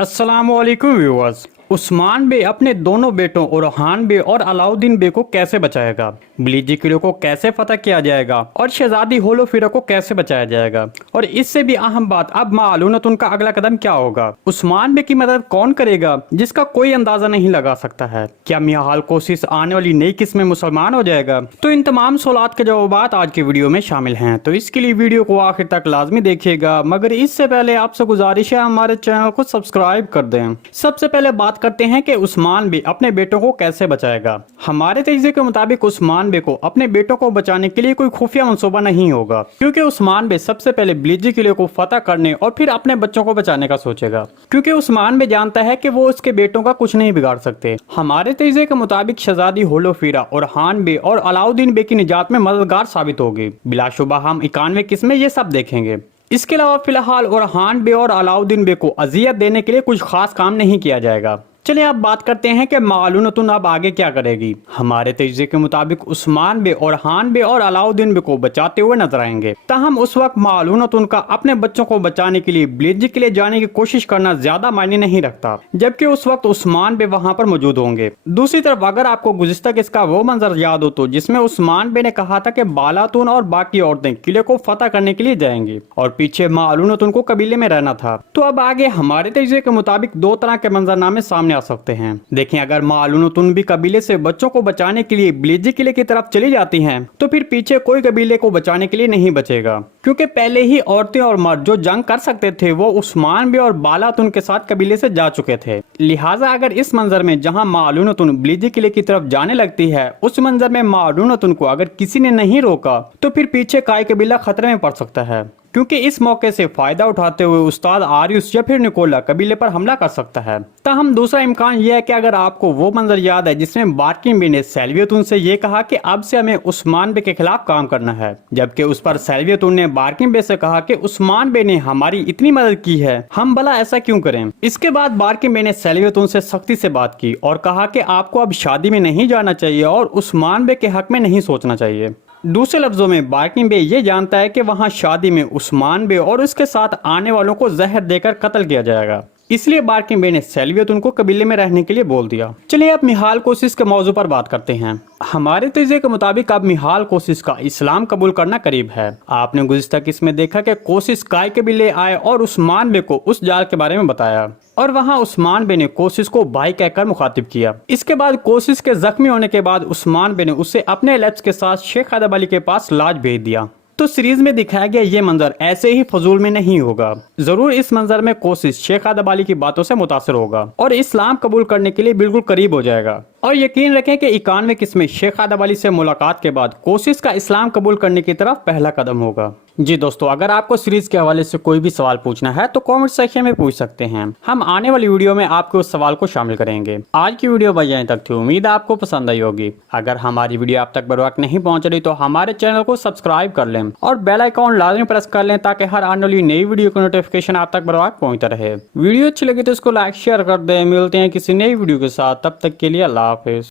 अस्सलाम वालेकुम व्यूअर्स। उस्मान बे अपने दोनों बेटों ओरहान बे और अलाउद्दीन बे को कैसे बचाएगा, बिलीजी किले को कैसे फतह किया जाएगा और शहजादी होलोफिरा को कैसे बचाया जाएगा, और इससे भी अहम बात अब मालूनत उनका अगला कदम क्या होगा। उस्मान बे की मदद कौन करेगा जिसका कोई अंदाजा नहीं लगा सकता है। क्या मियाहाल कोसिस आने वाली नई किस्म में मुसलमान हो जाएगा? तो इन तमाम सवालात के जवाब आज की वीडियो में शामिल हैं, तो इसके लिए वीडियो को आखिर तक लाजमी देखिएगा। मगर इससे पहले आपसे गुजारिश है हमारे चैनल को सब्सक्राइब कर दें। सबसे पहले बात करते हैं कि उस्मान बे अपने बेटों को कैसे बचाएगा। हमारे तजज़िये के मुताबिक उस्मान बे को अपने बेटों को बचाने के लिए कोई खुफिया मंसूबा नहीं होगा, क्योंकि उस्मान बे सबसे पहले बिलीजी किले को फतह करने और फिर अपने बच्चों को बचाने का सोचेगा, क्योंकि उस्मान बे जानता है कि वो उसके बेटों का कुछ नहीं बिगाड़ सकते। हमारे तजज़िये के मुताबिक शहजादी होलोफिरा ओरहान बे और अलाउद्दीन बे की निजात में मददगार साबित होगी। बिलाशुबा हम 91 किस्में ये सब देखेंगे। इसके अलावा फिलहाल ओरहान बे और अलाउद्दीन बे को अजियत देने के लिए कुछ खास काम नहीं किया जाएगा। चलिए अब बात करते हैं कि मालूनतुन अब आगे क्या करेगी। हमारे तजज़िये के मुताबिक उस्मान बे ओरहान बे और अलाउद्दीन बे को बचाते हुए नजर आएंगे। ताहम उस वक्त मालूनतुन का अपने बच्चों को बचाने के लिए बिलीजी के लिए जाने की कोशिश करना ज्यादा मायने नहीं रखता, जबकि उस वक्त उस्मान बे वहां पर मौजूद होंगे। दूसरी तरफ अगर आपको गुज़िश्ता किस्सा वो मंजर याद हो तो जिसमें उस्मान बे ने कहा था कि बालातून और बाकी औरतें किले को फतह करने के लिए जाएंगी और पीछे मालूनतुन को कबीले में रहना था। तो अब आगे हमारे तजज़िये के मुताबिक दो तरह के मंजरनामे सामने आ सकते हैं। देखें, अगर मालूनतुन भी कबीले से बच्चों को बचाने के लिए बिलीजी किले की तरफ चली जाती हैं, तो फिर पीछे कोई कबीले को बचाने के लिए नहीं बचेगा, क्योंकि पहले ही औरतें और मर्द जो जंग कर सकते थे वो उस्मान बे और बालातुन के साथ कबीले से जा चुके थे। लिहाजा अगर इस मंजर में जहां मालूनतुन बिलीजी किले की तरफ जाने लगती है, उस मंजर में मालूनतुन को अगर किसी ने नहीं रोका तो फिर पीछे काई कबीला खतरे में पड़ सकता है, क्योंकि इस मौके से फायदा उठाते हुए उस्ताद आरियस या फिर निकोला कबीले पर हमला कर सकता है। ताहम दूसरा इम्कान यह है कि अगर आपको वो मंजर याद है जिसमें बारकिन बे ने सैल्वियतुन से ये कहा कि अब से हमें उस्मान बे के खिलाफ काम करना है, जबकि उस पर सैल्वियतुन ने बारकिन बे से कहा कि उस्मान बे ने हमारी इतनी मदद की है, हम भला ऐसा क्यों करें। इसके बाद बारकिन बे ने सैल्वियतुन से सख्ती से बात की और कहा कि आपको अब शादी में नहीं जाना चाहिए और उस्मान बे के हक में नहीं सोचना चाहिए। दूसरे लफ्जों में बारकिन बे ये जानता है कि वहां शादी में उस्मान बे और उसके साथ आने वालों को जहर देकर कत्ल किया जाएगा, इसलिए बारकिन बे ने सैल्वियतुन को कबीले में रहने के लिए बोल दिया। चलिए अब मिहाल कोसिस के मौजू पर बात करते हैं। हमारे तजज़िये के मुताबिक अब मिहाल कोसिस का इस्लाम कबूल करना करीब है। आपने गुज़िश्ता किस्म में देखा कि कोसिस काय कबीले आए और उस्मान बे को उस जाल के बारे में बताया और वहां उस्मान बे ने कोसिस को भाई कहकर मुखातिब किया। इसके बाद कोसिस के जख्मी होने के बाद उस्मान बे ने उसे अपने लफ्ज के साथ शेख अदब अली के पास लाज भेज दिया। तो सीरीज में दिखाया गया ये मंजर ऐसे ही फजूल में नहीं होगा। जरूर इस मंजर में कोसिस शेख अदब अली की बातों से मुतासर होगा और इस्लाम कबूल करने के लिए बिल्कुल करीब हो जाएगा। और यकीन रखें कि 91 किस्में शेख अदब अली से मुलाकात के बाद कोसिस का इस्लाम कबूल करने की तरफ पहला कदम होगा। जी दोस्तों, अगर आपको सीरीज के हवाले से कोई भी सवाल पूछना है तो कमेंट सेक्शन में पूछ सकते हैं। हम आने वाली वीडियो में आपके उस सवाल को शामिल करेंगे। आज की वीडियो बस यहीं तक थी, उम्मीद है आपको पसंद आई होगी। अगर हमारी वीडियो आप तक बर वक्त नहीं पहुंच रही तो हमारे चैनल को सब्सक्राइब कर लें और बेल आइकॉन लाजमी प्रेस कर लें, ताकि हर आने वाली नई वीडियो की नोटिफिकेशन आप तक बर वक्त पहुंचता रहे। वीडियो अच्छी लगी तो इसको लाइक शेयर कर दें। मिलते हैं किसी नई वीडियो के साथ, तब तक के लिए अल्लाह हाफिज।